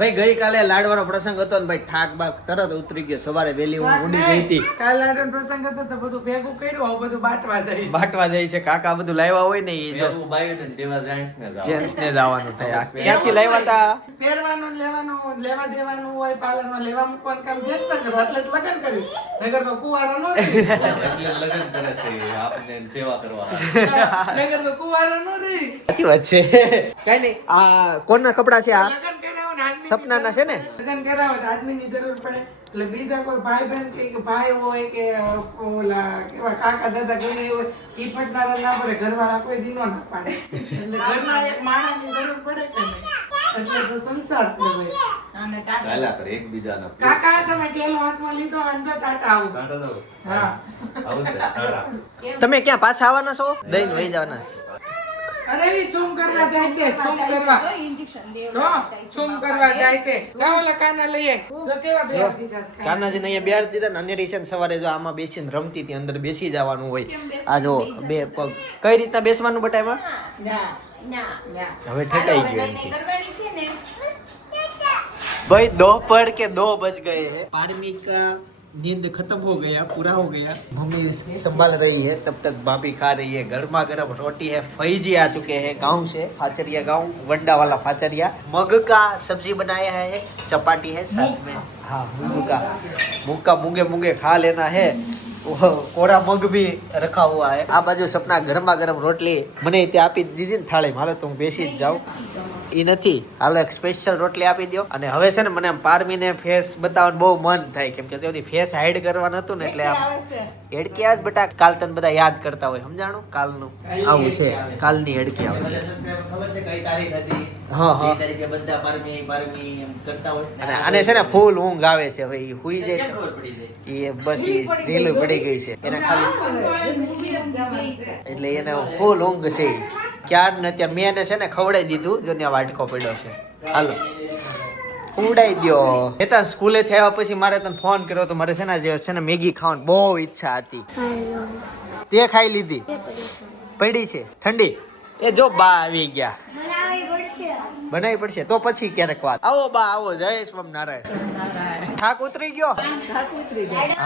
ભાઈ ગઈકાલે લાડવાનો પ્રસંગ હતો ને ભાઈ ઠાક બાક તરત ઉતરી ગયો. સવારે વહેલી હું ઉડી ગઈ હતી. કાલ લાડવાનો પ્રસંગ હતો તો બધું ભેગું કર્યું, આવું બધું બાટવા જાય છે. કાકા બધું લાવ્યા હોય ને એ જો જેન્ટ્સ ને જવાનું થાય. ક્યાંથી લાવ્યા હતા? પહેરવાનું લેવાનું લેવા દેવાનું હોય, પાર્લરમાં લેવા મૂકવાનું કામ જેન્ટ્સ ને કરે, એટલે જ લગ્ન કર્યું. નગર તો કુંવારો નો રહી. નગર તો કુંવારો નો રહી. સાચી વાત છે. કઈ નહીં. આ કોના કપડા છે? આ લગ્ન કર્યા હોય ને સપનાના છે ને? લગ્ન કર્યા હોય તો આદમીની જરૂર પડે, એટલે બીજા કોઈ ભાઈ બહેન કે ભાઈ હોય કે ઓલા કેવા કાકા દાદા ગમે હોય ઈ પડનારા ના પડે, ઘરવાળા કોઈ દીનો ના પાડે, એટલે ઘરના એક માણસની જરૂર પડે કે નહીં, એટલે તો સંસાર છે ભાઈ. અને કાકા તમે ટેલો હાથમાં લીધો અને જો ટાટા આવું. હા તમે ક્યાં પાછા આવવાના છો? દઈને વહી જવાના છો? અરે ઈ છોમ કરવા જાય છે, છોમ કરવા છોમ કરવા જાય છે. જાઓ ઓલા કાના લઈએ, જો કેવા બે દીધા છે. કાનાજીને અહીંયા બેહાડી દીધા ને અનેરી છે ને સવારે જો આમાં બેસીને રમતી હતી, અંદર બેસી જવાનું હોય. આ જો બે પગ કઈ રીતના બેસવાનું બટા એમાં? હવે ઠકાઈ ગયો એમથી. भाई दोपहर के 2 बज गए हैं. पारमी का नींद खत्म हो गया, पूरा हो गया. मम्मी संभाल रही है, तब तक भाभी खा रही है गर्मा गर्म रोटी है. फैजी आ चुके हैं गांव से, फाचरिया गांव, वंडा वाला फाचरिया. मग का सब्जी बनाया है, चपाटी है साथ में. हाँ मूंग का मूंगे खा लेना है. कोरा मग भी रखा हुआ है. आ बाजू सपना गर्मा गर्म रोटली મને ત્યાં આપી દીધી ને થાળી. હાલો તો હું બેસી જ જાઉં. એ નથી, હાલો એક સ્પેશિયલ રોટલી આપી દો. અને હવે છે ને મને આમ પારમીને ફેસ બતાવવાનું બહુ મન થાય, કેમ કે તેથી ફેસ હાઈડ કરવાનું હતું ને એટલે આમ હેડકી આજ બટા કાલ તને બધા યાદ કરતા હોય, સમજાણું? કાલનું આવું છે, કાલની હેડકી આવે. હા હા અને આને છે ને ફૂલ ઊંઘ આવે છે. હવે ઈ હુઈ જાય તો એ બસ ઈ ઢીલું પડી ગઈ છે એને ખાલી, એટલે એને ફૂલ ઊંઘ છે. ક્યાર ને અત્યારે મેં એને છે ને ખવડાવી દીધું, જો ત્યાં વાટકો પડ્યો છે. હાલો ખવડાવી દો. હેતા સ્કૂલે થી આવ્યા પછી મારે તને ફોન કર્યો તો મારે છે ને જે છે ને મેગી ખાવાની બહુ ઈચ્છા હતી. તે ખાઈ લીધી? પડી છે ઠંડી? એ જો બા આવી ગયા. બનાવી પડશે તો પછી ક્યારેક વાત. આવો બા આવો. જય સ્વામિનારાયણ. થાક ઉતરી ગયો?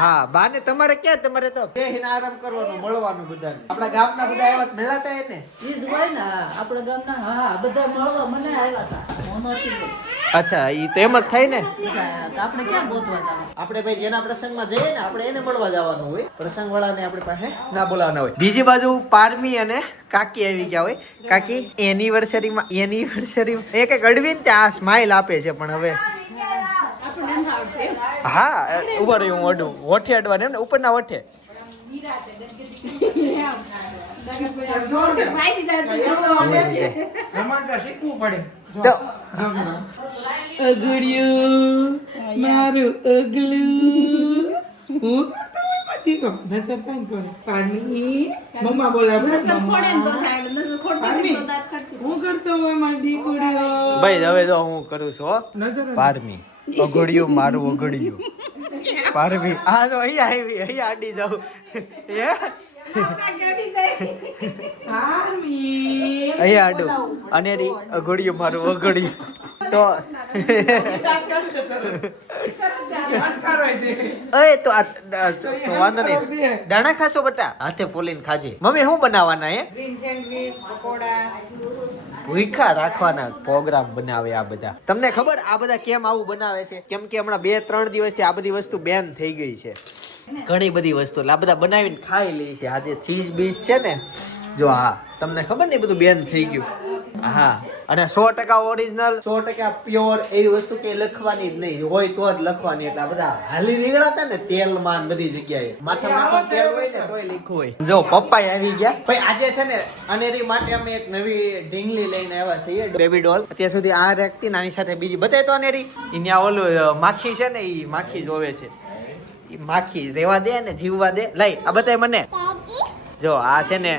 હા બા ને તમારે ક્યાં? તમારે તો બેહીને આરામ કરવાનું, મળવાનું બધાને. આપણા ગામના બધા આવ્યા મેળાતા એને ઈ જ હોય ને આપણા ગામના. હા બધા મળવા મને આવ્યા હતા. અચ્છા ઈ તો એમ જ થાય ને. આપણે ક્યાં ગોતવા જવાનું? આપણે ભાઈ જેના પ્રસંગમાં જઈએ ને આપણે એને મળવા જવાનું હોય. પ્રસંગ વાળાને આપણે પાસે ના બોલાવવાના હોય. બીજી બાજુ પારમી અને કાકી આવી ગયા હોય. કાકી એનિવર્સરીમાં એક અડવીને ત્યાં સ્માઈલ આપે છે, પણ હવે હા ઉભા રહ્યું હું અડું. વઠે અડવાનું એમ ને, ઉપરના વઠે. રમણતા શીખવું પડે. તો અગડ્યું મારું અગલું હું દીકો નજર કાઈ કરે પાણી મમ્મા બોલાવે હું કરતો હોય મારી દીકરીઓ. ભાઈ હવે તો હું કરું છું હો. નજર પારમી અઘડિયું મારું અઘડિયું. પારમી આ જો અહીંયા આવી, અહીંયા આડી જાઉં. અહીંયા આડું અને અઘડિયું મારું અઘડિયું. તો તો વાંધો નહીં. દાણા ખાશો બટા? હાથે ફોલીને ખાજે. મમ્મી શું બનાવવાના હે? ભૂખા રાખવાના પ્રોગ્રામ બનાવે આ બધા. તમને ખબર આ બધા કેમ આવું બનાવે છે? કેમ કે હમણાં 2-3 દિવસથી આ બધી વસ્તુ બેન થઈ ગઈ છે. ઘણી બધી વસ્તુ એટલે આ બધા બનાવીને ખાઈ લે છે. આ જે ચીઝ બીઝ છે ને, જો હા તમને ખબર ને બધું બેન થઈ ગયું. હા અને 100% ઓરિજિનલ, 100% પ્યોર એવી વસ્તુ કે લખવાની જ નહીં હોય તો જ લખવાની. એટલે આ બધા હાલી નીકળાતા ને તેલ માં બધી જગ્યાએ માથા નાખવાનું તેલ હોય ને તોય લખ્યું હોય. જો પપ્પા આવી ગયા ભાઈ. આજે છે ને અનેરી માટે અમે એક નવી ઢીંગલી લઈને આવ્યા છીએ, બેબી ડોલ. અત્યાર સુધી આ રાખતી નાની સાથે બીજી બતાય તો અનેરી. ત્યાં ઓલું માખી છે ને, ઈ માખી જોવે છે. ઈ માખી રેવા દે ને જીવવા દે. લઈ આ બતાય મને. જો આ છે ને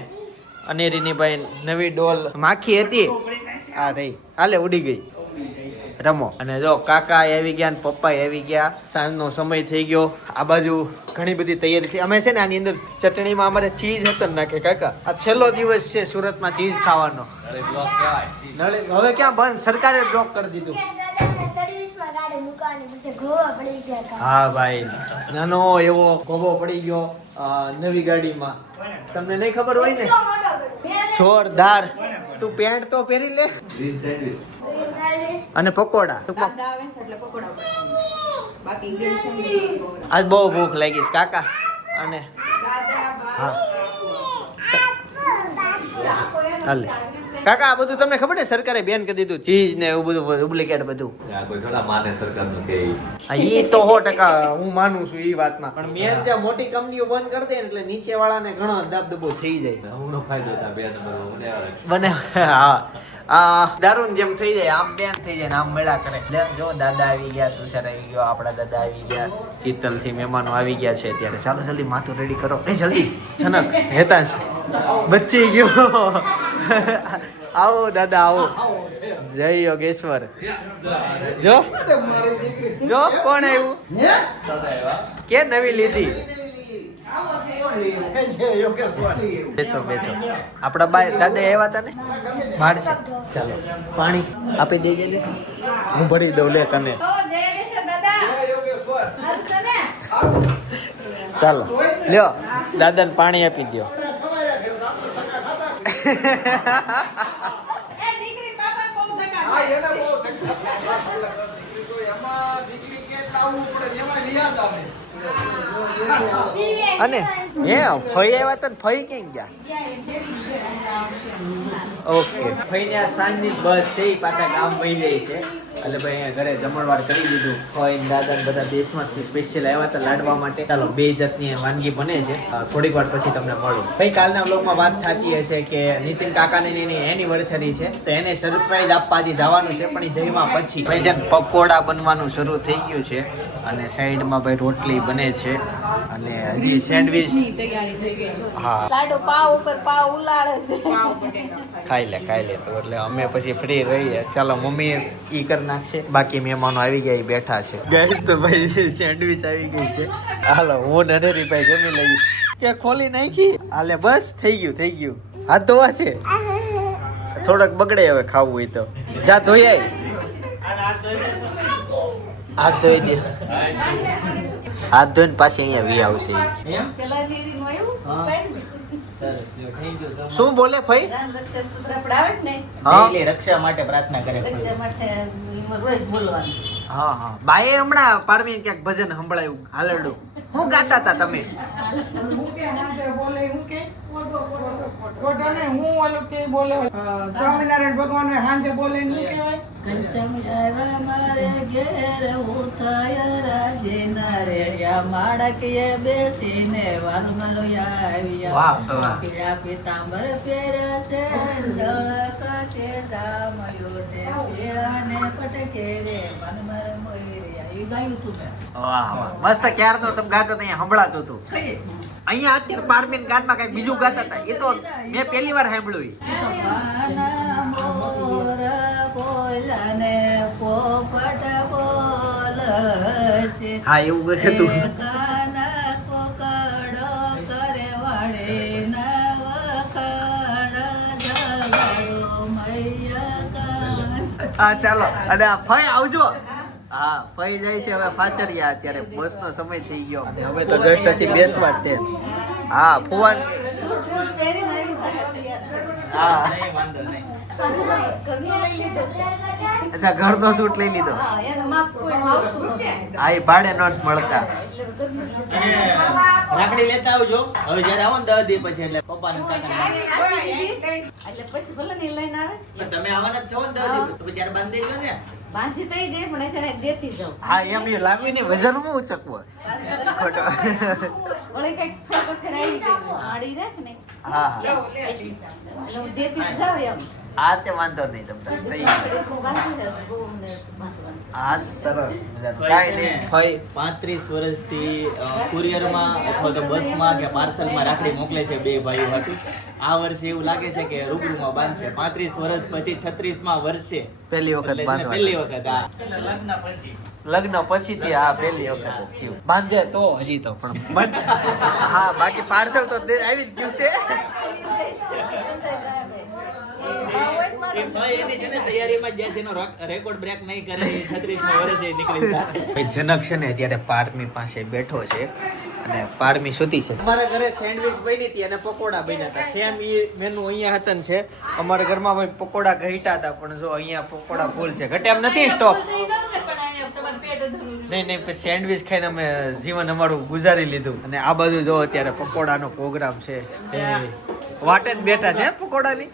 અનેરીની ભાઈ નવી ડોલ માખી હતી. આ રહી હાલે ઉડી ગઈ. રમો. અને જો કાકા આવી ગયા ને પપ્પા આવી ગયા. સાંજનો સમય થઈ ગયો. આ બાજુ ઘણી બધી તૈયારી થઈ. અમે છે ને આની અંદર ચટણીમાં અમારે ચીઝ હતો ને નાખે. કાકા આ છેલ્લો દિવસ છે સુરતમાં ચીઝ ખાવાનો. હવે ક્યાં બંધ? સરકારે બ્લોક કરી દીધું. હા ભાઈ નાનો એવો ગોબો પડી ગયો નવી ગાડીમાં. તમને નહીં ખબર હોય ને? જોરદાર. તું પેન્ટ તો પહેરી લે. અને પકોડા. દાદા આવે છે એટલે પકોડા બનાવવાના. બાકી ગ્રીન સેન્ડવિચ પ્રોગ્રામ. આજ બહુ ભૂખ લાગી છે કાકા. અને હા હાલે કાકા, આ બધું તમને ખબર ને સરકારે બેન કરી દીધું ચીઝ ને એવું બધું ડુપ્લિકેટ બધું. એ તો 100% હું માનું છું એ વાતમાં. પણ મેન ત્યાં મોટી કંપનીઓ બંધ કરી દે ને એટલે નીચે વાળાને ઘણો દબદબો થઈ જાય. બને હા દારૂન જેમ થઈ જાય, આમ બેન થઈ જાય ને આમ મેળા કરે. જો દાદા આવી ગયા, તુષાર આવી ગયો, આપણા દાદા આવી ગયા, ચિત્તલ થી મહેમાનો આવી ગયા છે અત્યારે. ચાલો જલ્દી માથું રેડી કરો. એ જલ્દી છનક હેતાંશ બચી ગયો. આવો દાદા આવો. જય યોગેશ્વર. જો જો કોણ આવ્યું કે નવી લીધી. બેસો બેસો. આપડા બાય દાદા આવ્યા હતા ને બહાર છે. ચાલો પાણી આપી દેજે ને, હું ભરી દઉં. લે તને. ચાલો લ્યો દાદાને પાણી આપી દો. અને હે ફઈ આવ્યા હતા ને ફઈ ક્યાં ગયા? ઓકે ફઈને આ સાંજની બસ છે, પાછા ગામ વહી જાય છે. એટલે ભાઈ અહીંયા ઘરે જમણવાર કરી દીધું. ફઈ દાદા ને બધા દેશમાંથી સ્પેશિયલ આવ્યા હતા લાડવા માટે. ચાલો બે જાતની વાનગી બને છે, થોડીક વાર પછી તમને મળું. ભાઈ કાલના વ્લોગમાં વાત થતી હશે કે નીતિન કાકાની એની એનિવર્સરી છે તો એને સરપ્રાઈઝ આપવા હજી જવાનું છે, પણ એ જઈમાં પછી. ભાઈ છે પકોડા બનવાનું શરૂ થઈ ગયું છે અને સાઈડમાં ભાઈ રોટલી બને છે અને હજી સેન્ડવિચ તૈયારી થઈ ગઈ છે. હા લાડો પાવ ઉપર પાવ ઉલાળે છે. ખાઈ લે તો એટલે અમે પછી ફ્રી રહીએ. ચાલો મમ્મી ઈ કરી નાખશે, બાકી મહેમાનો આવી ગયા ઈ બેઠા છે. ગેસ તો ભાઈ સેન્ડવિચ આવી ગઈ છે. હાલો હું નરેરી ભાઈ જમી લઈ કે ખોલી નાખી. હાલે બસ થઈ ગયું. હાથ ધોવા છે, થોડોક બગડે હવે ખાવું હોય તો. જા ધોઈ આય. હાથ ધોઈ દે. હાથ ધોઈને પાછી અહીંયા વી આવશે. પેલા નીરીનું આવ્યું શું બોલે ભાઈ? રામ રક્ષા સ્તોત્ર આપણે આવે ને હા રક્ષા માટે પ્રાર્થના કરે. રક્ષા માટે એમાં રોજ બોલવાનું. હા બાએ હમણાં પારવીને ક્યાંક ભજન સંભળાયું હાલરડું. શું ગાતા હતા તમે? હું કે હાજર બોલે, હું કે ગોઠાને હું ઓલું કે બોલે સ્વામિનારાયણ ભગવાન હાંજે બોલે શું કહેવાય? ઘનશ્યામ આવ્યા મારે ઘેર ઉઠાય રાજે નારેળિયા માળકીએ બેસીને વાલમરો આવ્યા. વાહ વાહ. પીળા પીતાંબર પહેર્યા છે ધળક છે દામયો ને પીળા ને પટકે રે મનમર મોયરિયા. એ ગાયું તું મેં. વાહ વાહ મસ્ત. ક્યારનો તમે ગાતા હતા અહીંયા સંભળાતું હતું. અહીંયા અત્યારે પારમીન ગાનમાં કઈક બીજું ગાતા હતા. એ તો મેં પહેલી વાર સાંભળ્યું. મોર બોલાને પોપટ બોલે છે. હા એવું હતું. કાના કોકડો કરે વાળે નવખણ જગાડો મૈયા કાન. હા ચાલો. અને આ ફઈ આવજો. હા ફઈ જાય છે હવે ફાચરિયા. અત્યારે બસનો સમય થઈ ગયો. હવે તો જસ્ટ હજી બેસવા જ છે. હા ફુવાન. સૂટ બૂટ પહેરીને આવી સાથે. હા વાંધો નહીં. અચ્છા ઘરનો સૂટ લઈ લીધો. હા, એનું માપ કોઈનું આવતું નથી. હા એ ભાડે નોટ મળતા. અને રાખડી લેતા આવજો હવે જ્યારે આવો ને 10 દી પછી. એટલે પપ્પા ને કાકા એટલે પછી ભલે ને લઈને આવે તમે આવવાના જ છો ને 10 દી પછી ત્યારે બાંધી દેજો ને. બાંધી તઈ દે પણ અત્યારે દેતી જાઉં. હા એમ એ લાંબીની વજન હું ઉચકવો. ખોટો. ઓલે કઈક ફરક આવી જાય આડી રાખ ને હા એટલે હું દેતી જ જાઉં એમ. આ તે વાંધો નહીં તમને થઈ ગયું. એટલું બાંધી રહેશે બહુ ને બાંધવાનું. હા સરસ કાંઈ નહીં ફઈ 35 વર્ષથી કુરિયરમાં અથવા તો બસમાં કે પાર્સલમાં રાખડી મોકલે છે બે ભાઈઓ હાટુ. આ વર્ષે એવું લાગે છે કે રૂબરૂમાં બાંધશે. 35 વર્ષ પછી 36માં વર્ષે પહેલી વખત એટલે છે ને પહેલી બાંધવા. વખત. હા લગ્ન પછી લગ્ન પછીથી આ પહેલી વખત જ થયું. બાંધે તો હજી તો પણ મજા. હા બાકી પાર્સલ તો આવી જ ગયું છે. હા, હોય ને કે ભાઈ એની છે ને તૈયારીમાં જ જાય છે, એનો રેકોર્ડ બ્રેક નહીં કરે, 36મા વર્ષે નીકળી જાય. ભાઈ જનક છે ને અત્યારે પારમી પાસે બેઠો છે અને પારમી સુતી છે. અમારા ઘરે સેન્ડવિચ બની હતી અને પકોડા બન્યા હતા. સેમ ઈ મેનુ અહીંયા હતા ને છે. અમારા ઘરમાં ભાઈ પકોડા ઘટ્યા હતા પણ જો અહીંયા પકોડા ફૂલ છે. ઘટે એમ નથી સ્ટોક. નહીં પછી સેન્ડવિચ ખાઈને અમે જીવન અમારું ગુજારી લીધું. અને આ બાજુ જો અત્યારે પકોડાનો પ્રોગ્રામ છે. વાટે જ બેઠા છે પકોડાની.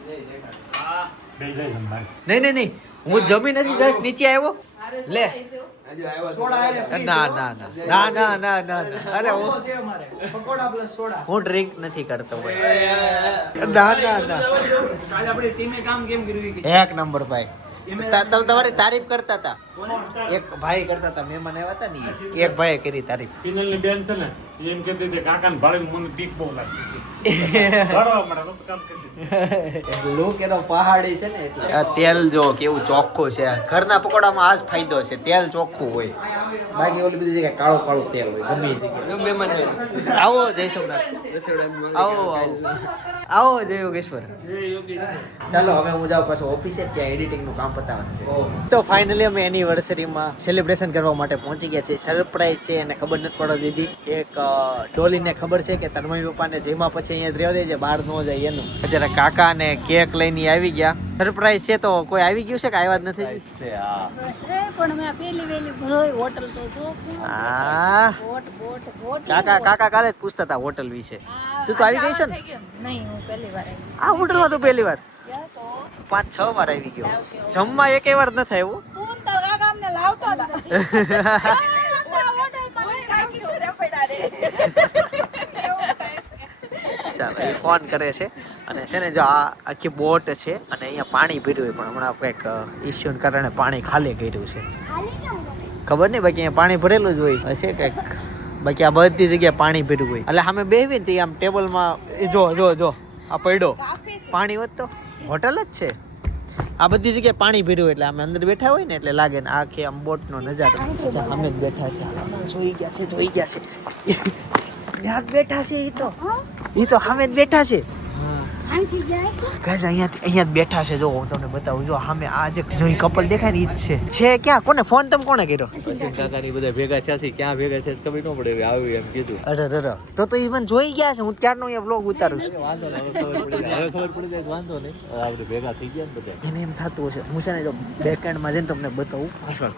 નહીં હું જમી નથી જસ્ટ નીચે આવ્યો. લે ના અરે હું ડ્રિંક નથી કરતો ભાઈ. ના એક નંબર ભાઈ. તમારી તારીફ કરતા હતા. એક ભાઈ કરતા હતા, મહેમાન આવ્યા હતા ને એક ભાઈ કરી તારીફ. કિનલની બેન છે ને એમ કહેતી હતી કાકાને ભાડે મને બીક બહુ લાગતી હતી. ભણવા મળે તો કામ કરી દીધું. લોક એનો પહાડી છે ને એટલે. આ તેલ જો કેવું ચોખ્ખું છે. ઘરના પકોડામાં આ જ ફાયદો છે, તેલ ચોખ્ખું હોય. બાકી ઓલી બધી જગ્યાએ કાળું તેલ હોય. ગમે એ જગ્યાએ આવો જય સોમનાથ. આવો જય યોગેશ્વર. ચાલો હવે હું જાઉં પાછું ઓફિસે, ત્યાં એડિટિંગ નું કામ પતાવવાનું છે. તો ફાઇનલી અમે એનિવર્સરીમાં સેલિબ્રેશન કરવા માટે પહોંચી ગયા છીએ. સરપ્રાઈઝ છે એને ખબર નથી પડવા દીધી. એક ડોલીને ખબર છે કે તારા મમ્મી પપ્પાને જેમાં પછી અહીંયા જ રહેવા દે છે, બહાર ન જાય એનું. અત્યારે કાકા ને કેક લઈને આવી ગયા. સરપ્રાઈઝ છે તો કોઈ આવી ગયું છે કે આવ્યા જ નથી? કાકા કાલે જ પૂછતા હતા હોટલ વિશે. તું તો આવી ગઈ છે ને? આ હોટલમાં તો પહેલી વાર 5-6 વાર આવી ગયો. જમવા એકેય વાર ન થાય એવું. ચાલો એ ફોન કરે છે અને છે ને જો આ આખી બોટ છે અને અહીંયા પાણી ભર્યું હોય પણ હમણાં કંઈક ઇસ્યુને કારણે પાણી ખાલી કર્યું છે. ખબર નહીં બાકી અહીંયા પાણી ભરેલું જ હોય હશે કંઈક. બાકી આ બધી જગ્યાએ પાણી ભર્યું હોય એટલે સામે બેસવી ને આમ ટેબલમાં જો આ પડ્યો પાણી હોત તો હોટલ જ છે. આ બધી જગ્યાએ પાણી ભર્યું એટલે અમે અંદર બેઠા હોય ને એટલે લાગે ને આખી આમ બોટનો નજારો. અમે જ બેઠા છે. જોઈ ગયા છે ત્યાં બેઠા છે. ઈ તો સામે જ બેઠા છે. અહીંયા જ બેઠા છે. જો હું તમને બતાવું. જો સામે આ જે જોઈ કપલ દેખાય ને ઈ જ છે. ક્યાં કોને ફોન તમે કોને કર્યો? કાકાની બધા ભેગા થયા છે. ક્યાં ભેગા છે ખબર ન પડે. આવ્યું એમ કીધું. અરે તો ઈ મને જોઈ ગયા છે. હું ત્યારનો અહીંયા બ્લોગ ઉતારું છું. વાંધો નહીં, ખબર પડી જાય વાંધો નહીં. આપણે ભેગા થઈ ગયા ને બધા. એને એમ થતું હશે હું છે ને જો બેકએન્ડમાં જઈને તમને બતાવું.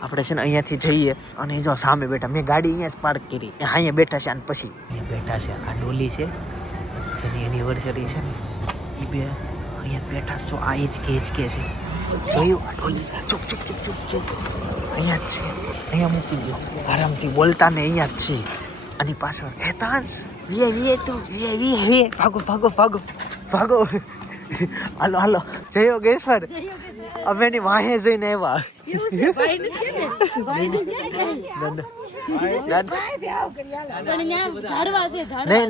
આપણે છે ને અહીંયાથી જઈએ અને જો સામે બેઠા. મેં ગાડી અહીંયા જ પાર્ક કરી. અહીંયા બેઠા છે અને પછી અહીંયા બેઠા છે. આ ડોલી છે જેની એનિવર્સરી છે ને એ બે અહીંયા બેઠા છો. આ એ જ કે છે જોયું. આ ડોલી ચૂપ અહીંયા જ છે. અહીંયા મૂકી દો આરામથી બોલતા ને અહીંયા જ છે. આની પાછળ હેતાંશ વીએ તું વીએ ભાગો હાલો જય યોગેશ્વર. અમે એની વાહે જઈને આવ્યા.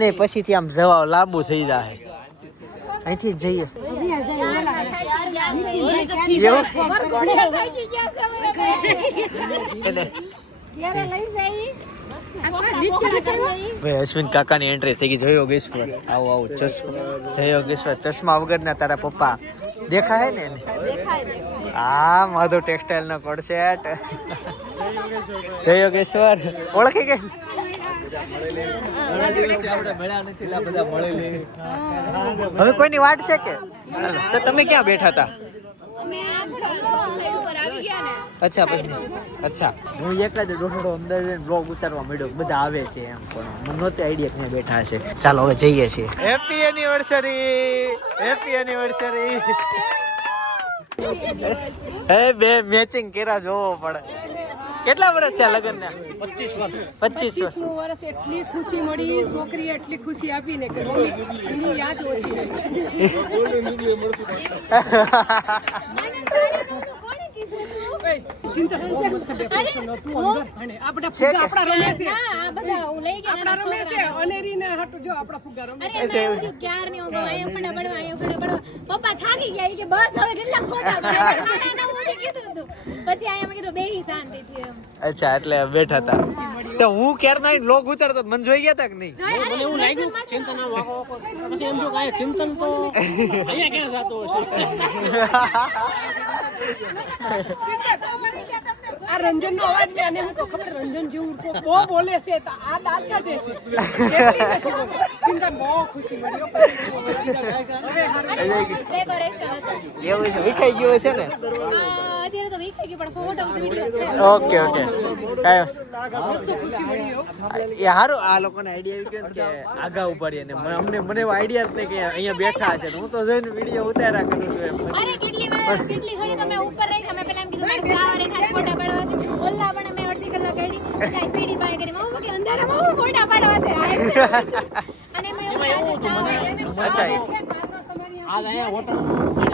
નહીં પછીથી આમ જવા લાંબુ થઈ જાય. અહીંથી જ જઈએ. ભાઈ અશ્વિન કાકાની એન્ટ્રી થઈ ગઈ. જય યોગેશ્વર. આવો જય યોગેશ્વર. ચશ્મા વગરના તારા પપ્પા દેખાય ને એને? હા માધવ ટેક્સટાઇલ નો કોડસેટ. જય યોગેશ્વર. ઓળખી ગઈ? હવે કોઈની વાટ છે કે? તો તમે ક્યાં બેઠા હતા? અચ્છા હું એક જ દોઢો અંદર બ્લોગ ઉતારવા માંડ્યો. બધા આવે છે એમ પણ મને નહોતી આઈડિયા કે બેઠા છે. ચાલો હવે જઈએ છીએ. Happy anniversary. હે બે મેચિંગ કર્યા જોવો પડે. કેટલા વર્ષ થયા લગ્ન ને? 25 વર્ષ. એટલી ખુશી મળી, છોકરી એટલી ખુશી આપીને કે મમ્મી યાદ ઓછી. ચિંતા બહુ મસ્ત ડેકોરેશન હતું અંદર. અને આપણા ફુગ્ગા આપણા રમે છે અનેરીને હાટુ જો આપણા ફુગ્ગા રમે છે. ક્યાર ની ઓગો આયો ફડા પપ્પા થાકી ગયા કે બસ હવે કેટલા ખોટા ખાના ના ઓરી કીધું હતું. પછી આયા મેં કીધું બેહી શાંતિથી એમ. અચ્છા એટલે બેઠા હતા. તો હું ક્યારે નહીં લોગ ઉતરતો મને જોઈ ગયા તા કે નહીં? મને એવું લાગ્યું ચિંતન પછી એમ જો કાંઈ ચિંતન તો અહીંયા ક્યાં જતો હશે. આ રંજન નો અવાજ મેં આને હું ખબર રંજન જેવું બહુ બોલે છે તો આ દાંતા દેશે ચિંતન બહુ ખુશી મળી ડેકોરેશન હતું એવું છે વિખાઈ ગયું છે ને? અત્યારે તો વિખાઈ ગઈ પણ ફોટો વિડિયો છે ઓકે ઓકે કાંઈ બહુ ખુશી મળી હો. એ હારું આ લોકોને આઈડિયા આવી ગયો કે આગા ઉપાડીએ ને અમને એવો આઈડિયા જ નહીં કે અહીંયા બેઠા છે હું તો જોઈને વિડીયો ઉતાર્યા કરું છું એમ. અરે કેટલી ઘડી તમે ઉપર રહી તમે પેલા એમ કીધું મારે ફ્લાવર એ ખાલી ફોટા પાડવા છે ઓલા પણ અમે અડધી કલાક કાઢી પછી સીડી પાડે કરી મમ્મી કે અંધારામાં ફોટા પાડવા છે અને મેં અચ્છા આજ અહીંયા હોટલ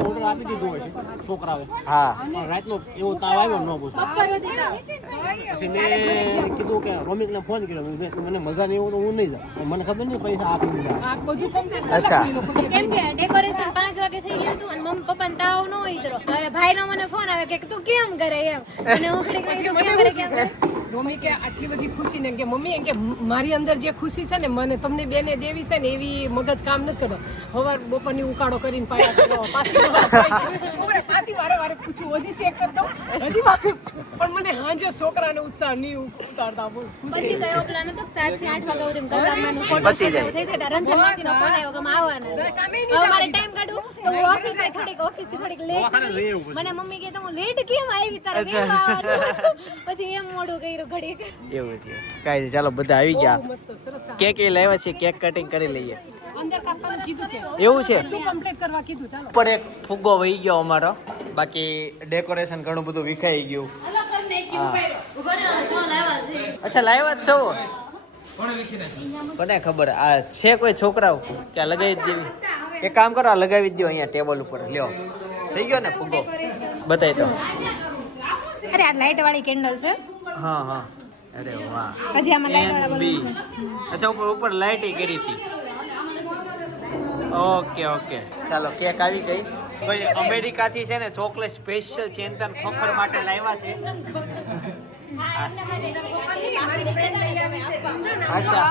ઓર્ડર આપી દીધું હોય છે છોકરાઓએ. હા પણ રાતનો એવો તાવ આવ્યો ન પૂછો. પછી મેં કીધું કે રોમિકને ફોન કર્યો મેં કીધું, મને મજા નહીં એવું તો હું નહીં જાઉં. મને ખબર નહીં પૈસા આપી દીધા. આ બધું complete અચ્છા. કેમ કે ડેકોરેશન 5 વાગે થઈ ગયું હતું અને મમ્મી પપ્પાને તાવ ન ઉતરો હવે ભાઈનો મને ફોન આવે કે તું કેમ કરે એમ અને હું ઘડી કેમ કરે મમ્મી કે આટલી બધી ખુશી ને કે મમ્મી એમ કે મારી અંદર જે ખુશી છે ને મને તમને બેને દેવી છે ને એવી મગજ કામ નથી કરતો. હવાર બપોરની ઉકાળો કરીને પાયા કરો પાછી વારે પૂછું હજી શેક કરી દઉં હજી પણ મને હાજે છોકરાને ઉત્સાહ નહીં ઉતારતા બોલ પછી તો એવો પ્લાન હતો 7 થી 8 વાગ્યા સુધી કલાકમાંનો ફોટો થઈ જાય રંજન માસીનો ફોન આવ્યો કે આવવાના હવે મારે ટાઈમ કાઢવું તો હું ઓફિસથી થોડીક લેટ મને મમ્મી કહે તો હું લેટ કેમ આવી તારે કેમ આવવાનું પછી એમ મોડું કર્યું ઘડીક એવું છે કાંઈ નહીં ચાલો બધા આવી ગયા મસ્ત સરસ કેક એ લાવ્યા છે કેક કટિંગ કરી લઈએ અંદર કાપવાનું કીધું કે એવું છે તું કમ્પ્લીટ કરવા કીધું ચાલો ઉપર એક ફુગ્ગો વહી ગયો અમારો બાકી ડેકોરેશન ઘણું બધું વિખાઈ ગયું અચ્છા લાવ્યા જ છો કોને ખબર આ છે કોઈ છોકરાઓ કે લગાવી જ દેવી એક કામ કરો આ લગાવી જ દો અહીંયા ટેબલ ઉપર લ્યો થઈ ગયો ને ફુગ્ગો બતાવી તો અરે આ લાઈટ વાળી કેન્ડલ છે હા હા અરે વાહ હજી આમાં લાઈટ વાળા બી અચ્છા ઉપર લાઈટ કરી હતી ઓકે ઓકે ચાલો કેક આવી ગઈ ભાઈ અમેરિકાથી છે ને ચોકલેટ સ્પેશિયલ ચેતન ખોખર માટે લાવ્યા છે અચ્છા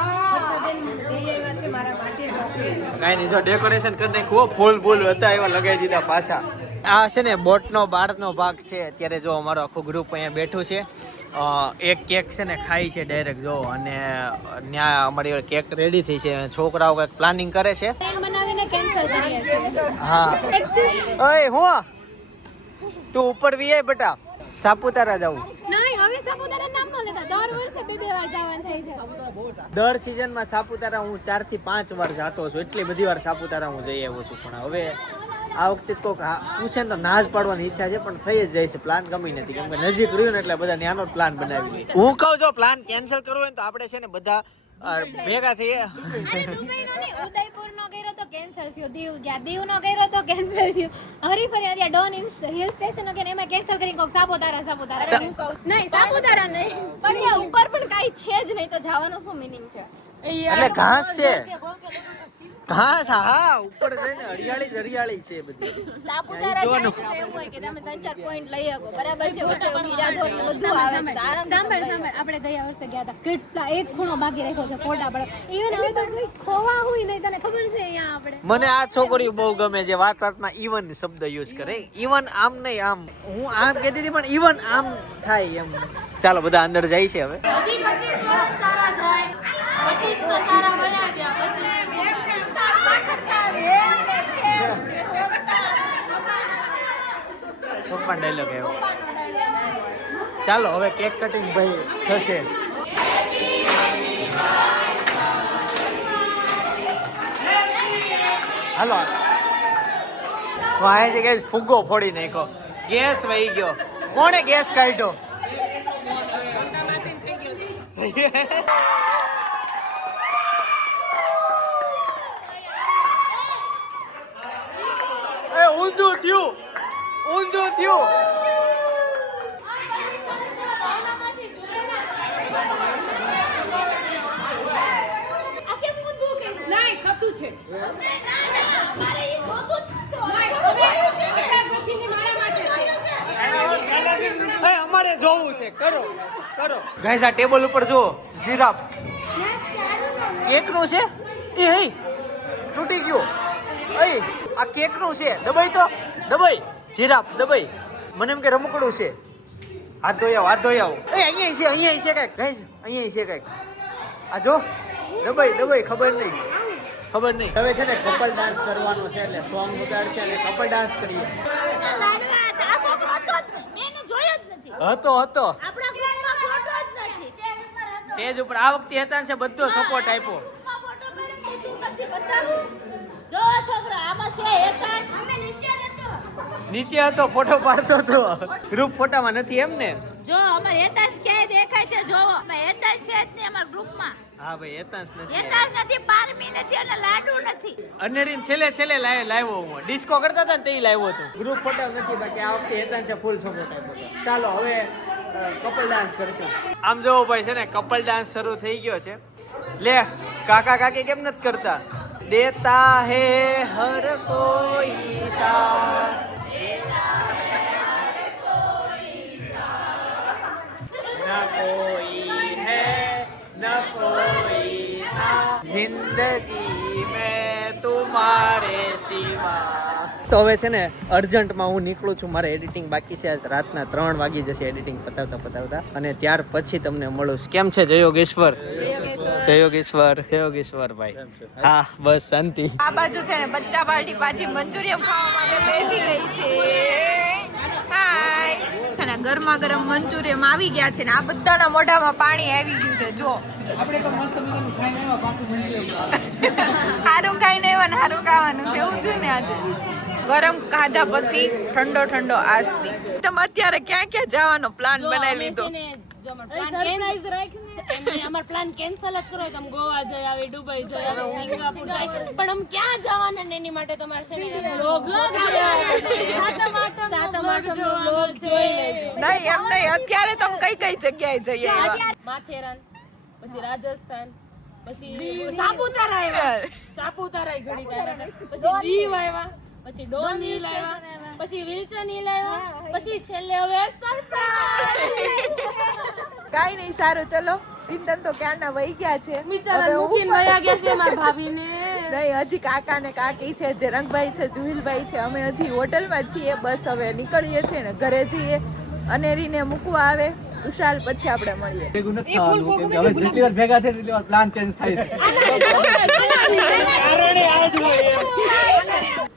કાંઈ નહીં જો ડેકોરેશન કરી નાખ્યું ફૂલ ફૂલ હતા એવા લગાવી દીધા પાછા આ છે ને બોટનો બહારનો ભાગ છે અત્યારે જો અમારો આખું ગ્રુપ અહીંયા બેઠું છે એક કેક છે ને ખાઈ છે ડાયરેક્ટ જો અને ત્યાં અમારી કેક રેડી થઈ છે છોકરાઓ કંઈક પ્લાનિંગ કરે છે બનાવીને કેન્સલ કરીએ છીએ હા ઓય હું તું ઉપર વીઆઈ બેટા સાપુતારા જાવું નહીં હવે સાપુતારા નામ ન લેતા દર વર્ષે બે વાર જવાનું થાય છે દર સિઝનમાં સાપુતારા હું 4 થી 5 વાર જાતો છું એટલી બધી વાર સાપુતારા હું જઈ આવ્યો છું પણ હવે આ વખતે તો પૂછે ને તો ના જ પાડવાની ઈચ્છા છે પણ થઈ જ જાય છે પ્લાન ગમી નથી કેમ કે નજીક રહ્યું ને એટલે બધા ત્યાંનો પ્લાન બનાવી લઈએ હું કહું જો પ્લાન કેન્સલ કરવો હોય તો આપણે છે ને બધા ભેગા થઈએ અરે દુબઈનો નહીં ઉદયપુરનો કર્યો તો કેન્સલ થયો દીવ ગયા દીવનો કર્યો તો કેન્સલ થયો હરીફરી ત્યાં ડોન હિલ સ્ટેશન કે એમાં કેન્સલ કરીને કહું સાપુતારા હું કહું નહીં સાપુતારા નહીં પણ ત્યાં ઉપર પણ કાંઈ છે જ નહીં તો જવાનો શું મિનિંગ છે એટલે ઘાસ છે ઘાસ હા ઉપર જઈને હરિયાળી છે બધી સાપુતારા જાય છે તો એવું હોય કે તમે 3-4 પોઈન્ટ લઈ શકો બરાબર છે વચ્ચે મીરાધોર ને બધું આવે છે સાંભળ આપણે ગયા વર્ષે ગયા હતા કેટલા એક ખૂણો બાકી રાખ્યો છે ફોટા પડે ઈવન હવે તો કોઈ ખોવા હોય નહીં તને ખબર છે અહીંયા આપણે મને આ છોકરીઓ બહુ ગમે છે વાતમાં ઈવન શબ્દ યુઝ કરે ઈવન આમ નહીં આમ હું આમ કહેતી હતી પણ ઈવન આમ થાય એમ ચાલો બધા અંદર જાય છે હવે 25 વર્ષ સારા જાય 25 તો સારા વયા ગયા 25 પપ્પા ડાયલોગ આવ્યો ચાલો હવે કેક કટિંગ ભાઈ થશે હાલો વાહે છે ગેસ ફુગ્ગો ફોડી નાખ્યો ગેસ વહી ગયો કોણે ગેસ કાઢ્યો એ ઊંધું થયું નહીં સતું છે અમારે જોવું છે કરો કરો ગાઈસ આ ટેબલ ઉપર જો જીરાફ કેક નું છે એ હે તૂટી ગયો એ આ કેક નું છે દબાઈ તો દબાઈ જીરાફ દબાઈ મને એમ કે રમકડું છે હાથ ધોઈ આવો એ અહીંયા છે કઈક ગાઈસ અહીંયા છે કઈક આ જો દબાઈ ખબર નહીં હવે છે ને કપલ ડાન્સ કરવાનો છે એટલે સોંગ વગાડશે અને કપલ ડાન્સ કરીએ. હતો સ્ટેજ ઉપર આ વખતે હતા છે બધો સપોર્ટ આપ્યો નીચે હતો ફોટો પાડતો હતો ગ્રુપ ફોટામાં નથી એમ ને જો અમાર હેતાંશ ક્યાંય દેખાય છે જોવો અમે હેતાંશ છે જ નહીં અમાર ગ્રુપમાં હા ભાઈ એતાંશ નથી હેતાંશ નથી પારમી નથી અને લાડુ નથી અનેરીન છેલ્લે લાવ્યો હું ડિસ્કો કરતા હતા ને તે લાવ્યો હતો ગ્રુપ ફોટો નથી બાકી આ વખતે હેતાન છે ફૂલ સપોર્ટ આપ્યો. ચાલો હવે કપલ ડાન્સ કરશું. આમ જોવો ભાઈ છે ને કપલ ડાન્સ શરૂ થઈ ગયો છે લે કાકા કાકી કેમ નથી કરતા દેતા હે હર કોઈ સાથ ના કોઈ હે ના કોઈ જિંદગી મેં તુમારે સિવા. તો હવે છે ને અર્જન્ટમાં હું નીકળું છું, મારે એડિટિંગ બાકી છે. આજ રાતના 3 વાગી જશે એડિટિંગ પતાવતા અને ત્યાર પછી તમને મળું. કેમ છે જયોગેશ્વર? જયોગેશ્વર ભાઈ. હા બસ શાંતિ. આ બાજુ છે ને બચ્ચા પાર્ટી પાછી મંચુરિયન ખાવા માટે બેસી ગઈ છે. હાય અને ગરમા ગરમ મંચુરિયન આવી ગયા છે ને આ બધાના મોઢામાં પાણી આવી ગયું છે. જો આપણે તો મસ્ત મજાનું ખાઈને આવ્યા પાછું મંચુરિયન સારું ખાઈને આવ્યા ને સારું ખાવાનું છે એવું થયું ને આજે. ગરમ ખાધા પછી ઠંડો ઠંડો આસ્તી. તમે અત્યારે ક્યાં ક્યાં જવાનો પ્લાન બનાવી લીધો? અમાર પ્લાન કેન્સલ જ કરો. તમે ગોવા જઈ આવે, દુબઈ જઈ આવે, સિંગાપુર જાય, પણ અમે ક્યાં જવાના ને એની માટે તમારે છે ને વ્લોગ જોઈ લેજો. નહીં એમ નહીં, અત્યારે તમે કઈ કઈ જગ્યાએ જઈએ? માથેરાન, પછી રાજસ્થાન, પછી સાપુતારા આવ્યા, સાપુતારા ઘડીક આવ્યા, પછી દીવ આવ્યા, પછી ડોન હિલ આવ્યા, પછી વિલ્સન હિલ આવ્યા, પછી છેલ્લે હવે સરપ્રાઈઝ. કાઈ નહીં, સારું ચલો. ચિંતન તો ક્યારના વહી ગયા છે. બિચારા મૂકીને વયા ગયા છે મારા ભાભીને. નહીં, હજી કાકા ને કાકી છે, જરંગભાઈ છે, જુહિલભાઈ છે. અમે હજી હોટલમાં છીએ. બસ હવે નીકળીએ છીએ ને ઘરે જઈએ. અનેરીને મૂકવા આવે વિશાલ, પછી આપણે મળીએ. ભેગું નથી થવાનું કેમ કે હવે જેટલી વાર ભેગા થાય એટલી વાર પ્લાન ચેન્જ થાય છે.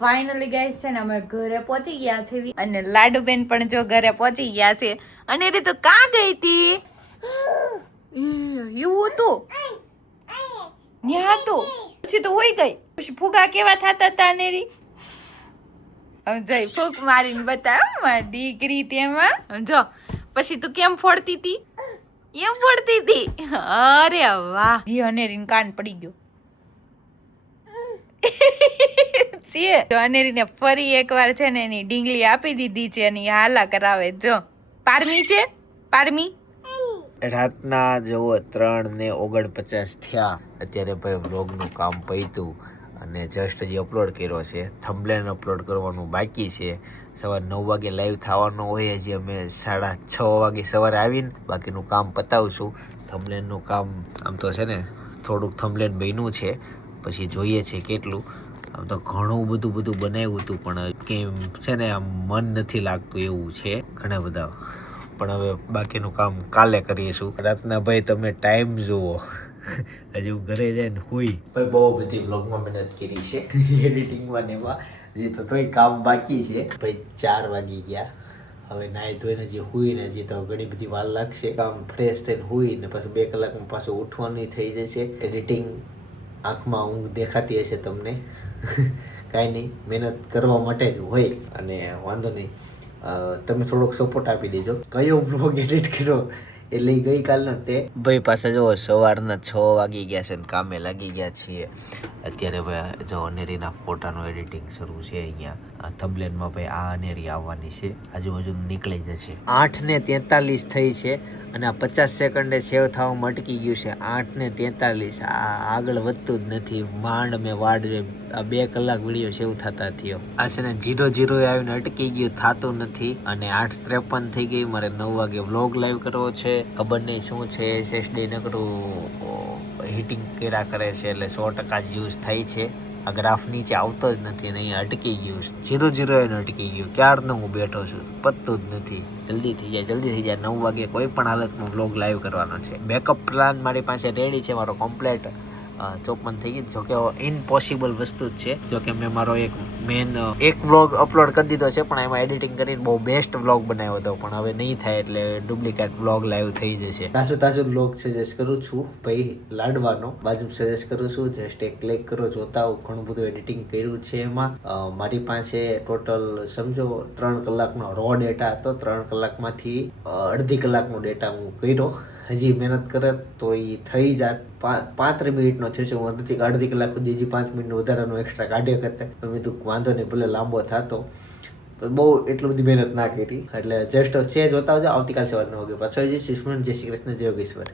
ફાઇનલી ગાઈસ છે ને અમે ઘરે પહોંચી ગયા છે અને લાડુબેન પણ જો ઘરે પહોંચી ગયા છે. અને રે તો કાં ગઈ હતી? એવું હતું ન્યા હતું પછી તો હોઈ ગઈ. પછી ફુગા કેવા થતા હતા અનેરી? જઈ ફૂક મારીને બતાવ મારી દીકરી. તેમાં જો પછી તું કેમ ફોડતી હતી? એમ ફોડતી હતી? અરે વાહ, એ અનેરીને કાન પડી ગયો છે. તો અનેરીને ફરી એકવાર છે ને એની ડીંગલી આપી દીધી છે અને હાલા કરાવે. જો પારમી છે, પારમી. રાતના જુઓ 3:49 થયા. અત્યારે ભાઈ વ્લોગનું કામ પત્યું અને જસ્ટ હજી અપલોડ કર્યો છે. થંબનેલ અપલોડ કરવાનું બાકી છે. સવારે 9 વાગે લાઈવ થવાનું હોય. હજી અમે 6:30 વાગે સવારે આવીને બાકીનું કામ પતાવશું. થંબનેલનું કામ આમ તો છે ને થોડુંક થંબનેલ બન્યું છે, પછી જોઈએ છે કેટલું. આમ તો ઘણું બધું બનાવ્યું હતું પણ કેમ છે ને આમ મન નથી લાગતું એવું છે ઘણા બધા. પણ હવે બાકીનું કામ કાલે કરીશું. રાતના ભાઈ તમે ટાઈમ જુઓ, હજી હું ઘરે જઈને હુઈ. ભાઈ બહુ બધી વ્લોગમાં મહેનત કરી છે, એડિટિંગમાં ને એમાં. હજી તો તોય કામ બાકી છે. ભાઈ 4 વાગી ગયા. હવે નાહી ધોઈને જે હુઈને હજી તો ઘણી બધી વાર લાગશે. કામ ફ્રેશ થઈને હુઈને પછી 2 કલાકમાં પાછું ઉઠવાની થઈ જશે. એડિટિંગ આંખમાં ઊંઘ દેખાતી હશે તમને. કાંઈ નહીં, મહેનત કરવા માટે જ હોય અને વાંધો નહીં. તમે થોડોક સપોર્ટ આપી દેજો. કયો વ્લોગ એડિટ કર્યો એટલે ગઈકાલનો તે ભાઈ પાસે જો સવારના 6 વાગી ગયા છે ને કામે લાગી ગયા છીએ. અત્યારે ભાઈ જો અનેરીના ફોટાનું એડિટિંગ શરૂ છે અહીંયા થંબલેનમાં ભાઈ આ અનેરી આવવાની છે, આજુબાજુ નીકળી જશે. 8:43 થઈ છે અને આ 50 સેકન્ડે સેવ થવામાં અટકી ગયું છે. 8:43 આ આગળ વધતું જ નથી. માંડ મેં વાડ જોઈ, આ 2 કલાક વિડીયો સેવ થતા થયો. આ છે ને 0:0 આવીને અટકી ગયું, થતું નથી. અને 8:53 થઈ ગઈ. મારે 9 વાગે વ્લોગ લાઈવ કરવો છે. ખબર નહીં શું છે, SSD નકરું હીટિંગ કર્યા કરે છે એટલે 100% યુઝ થાય છે. આ ગ્રાફ નીચે આવતો જ નથી અને અહીંયા અટકી ગયું, 0:0 એને અટકી ગયું. ક્યારનો હું બેઠો છું, પતતું જ નથી. જલ્દી થઈ જાય. 9 વાગે કોઈ પણ હાલતમાં વ્લોગ લાઈવ કરવાનો છે. બેકઅપ પ્લાન મારી પાસે રેડી છે, મારો કમ્પ્લેટ 54 થઈ ગઈ. જોકે ઇમ્પોસિબલ વસ્તુ જ છે. જોકે મેં મારો એક વ્લોગ અપલોડ કરી દીધો છે, પણ એમાં એડિટિંગ કરીને બહુ બેસ્ટ વ્લોગ બનાવ્યો હતો, પણ હવે નહીં થાય એટલે ડુપ્લિકેટ વ્લોગ લાઈવ થઈ જશે. તાજો વ્લોગ સજેસ્ટ કરું છું ભાઈ, લાડવાનો બાજુ સજેસ્ટ કરું છું. જસ્ટ એક ક્લિક કરો, જોતા હું ઘણું બધું એડિટિંગ કર્યું છે એમાં. મારી પાસે ટોટલ સમજો 3 કલાકનો રો ડેટા હતો. 3 કલાકમાંથી અડધી કલાકનો ડેટા હું કર્યો. હજી મહેનત કરે તો એ થઈ જાત. 35 મિનિટનો છે. હું અડધી કલાક સુધી હજી 5 મિનિટનો વધારાનો એક્સ્ટ્રા કાઢ્યા કરતા. મેં તો વાંધો નહીં, ભલે લાંબો થતો, બહુ એટલું બધી મહેનત ના કરી. એટલે જસ્ટ છે, જોતા આવજો. આવતીકાલ સવારે 9 વાગે પાછો જય શ્રી કૃષ્ણ, જય શ્રી કૃષ્ણ, જય યોગેશ્વર.